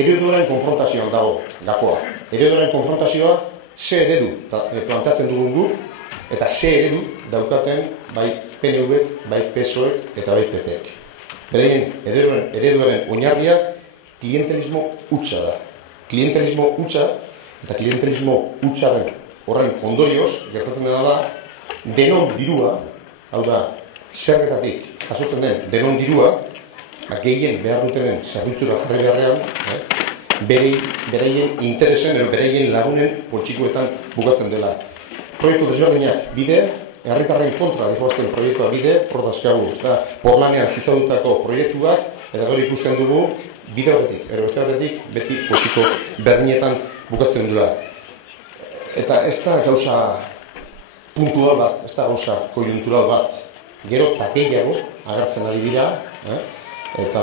ereduaren konfrontazioan dago gakoa. Ereduaren konfrontazioa ze eredu plantatzen dugun guk, eta ze eredu daukaten bai PNV-ek, bai PSOE-ek eta bai PP-ek. Beraien ereduaren oinarria klientelismo hutsa da. Klientelismo hutsa eta klientelismo hutsaren horren ondorioz gertatzen dena da denon dirua, hau da, zergetatik jasotzen den denon dirua, gehien behar dutenen zerbitzura jarri beharrean, beraien interesen, beraien lagunen poltsikoetan bukatzen dela. Proiektu desberdinak bide, herritarren kontra dihoazten proiektua bide, protazkagu, porlanean sustatutako proiektuak, eta gero ikusten dugu, bide horretik, beste horretik, beti poltsiko berdinetan bukatzen dula. Eta ez da gauza puntual bat, ez da gauza konjuntural bat, gero takeiago agertzen ari dira, eta,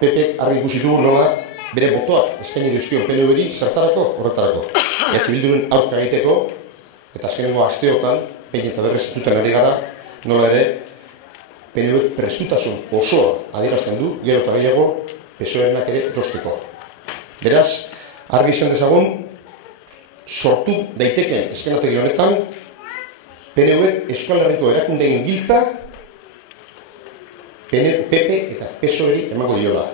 PP argi ikusi dugu nola bere botoak eskaini dizkio PNV-ri zertarako horretarako. Bilduren aurka egiteko, eta azkenengo asteotan, behin eta berrez zuten ari gara, nola ere, PNV prestutasun osoa adierazten du, gero eta gehiago, PSOE-nak ere rosteko. Beraz, argi izan dezagun, sortu daiteke eskenategi honetan, PNV Euskal Herriko erakundeen giltza, PP eta PSOE-ri emango diola.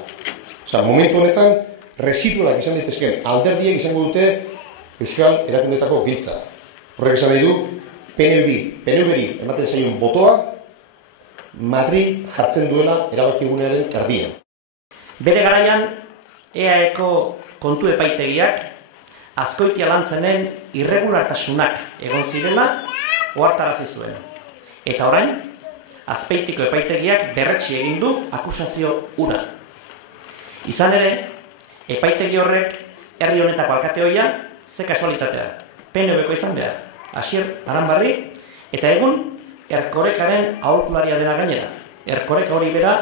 Momentu honetan, residualak izan ditezken alderdiek izango dute Euskal erakundetako giltza. Horrek esan nahi du, PNV-ri ematen zaion botoa, Madrid jartzen duela erabakigunearen erdian. Bere garaian, EAeko kontu epaitegiak, Azkoitia Lantzenen irregulartasunak egon zirela ohartarazi zuen. Eta orain, Azpeitiko epaitegiak berretsi egin du akusazio hura. Izan ere, epaitegi horrek herri honetako alkateoia ze kasualitatea. PNV-ko izan behar, Asier Aranbarri, eta egun Erkorekaren aholkularia dena gainera. Erkoreka hori bera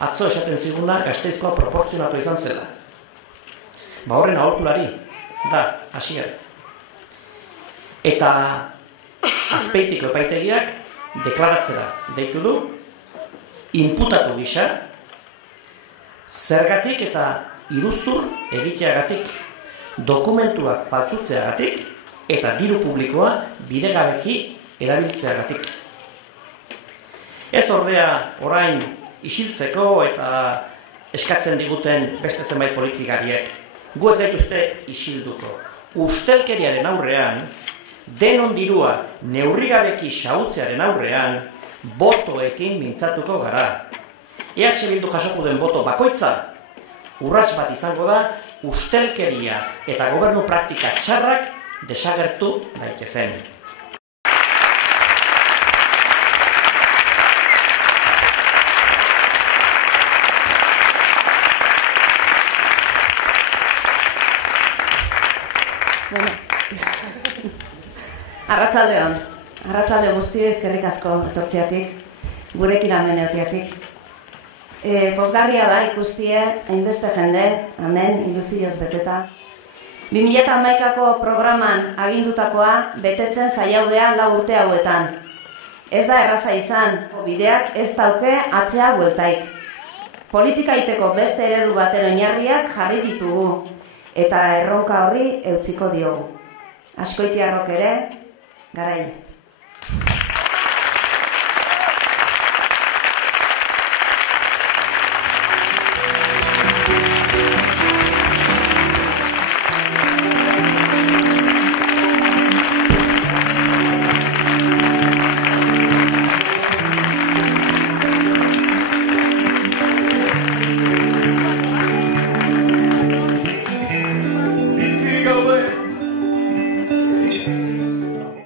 atzo esaten ziguna Gasteizkoa proportzionatu izan zela. Horren aholkulari da Asier. Eta Azpeitiko epaitegiak deklaratzera deitu du, inputatu gisa, zergatik eta iruzur egiteagatik, dokumentuak faltsutzeagatik eta diru publikoa bidegabeki erabiltzeagatik. Ez ordea orain isiltzeko eta eskatzen diguten beste zenbait politikariek. Gu ez gaituzte isilduko. Ustelkeriaren aurrean, denon dirua neurrigabeki xahutzearen aurrean, botoekin mintzatuko gara. EH Bildu jasoko den boto bakoitza, urrats bat izango da, ustelkeria eta gobernu praktika txarrak desagertu daitezen. Arratsalde guztioi eskerrik asko etortziatik, gurekin hemen egoteatik. Pozgarria da ikustie hainbeste jende, hemen ilusioz beteta. 2011ko programan agindutakoa betetzen saiaudea 4 urte hauetan. Ez da erraza izan, bideak ez dauke atzea bueltaik. Politika egiteko beste eredu baten oinarriak jarri ditugu, eta erronka horri eutsiko diogu. Azkoitiarrok ere, garaile.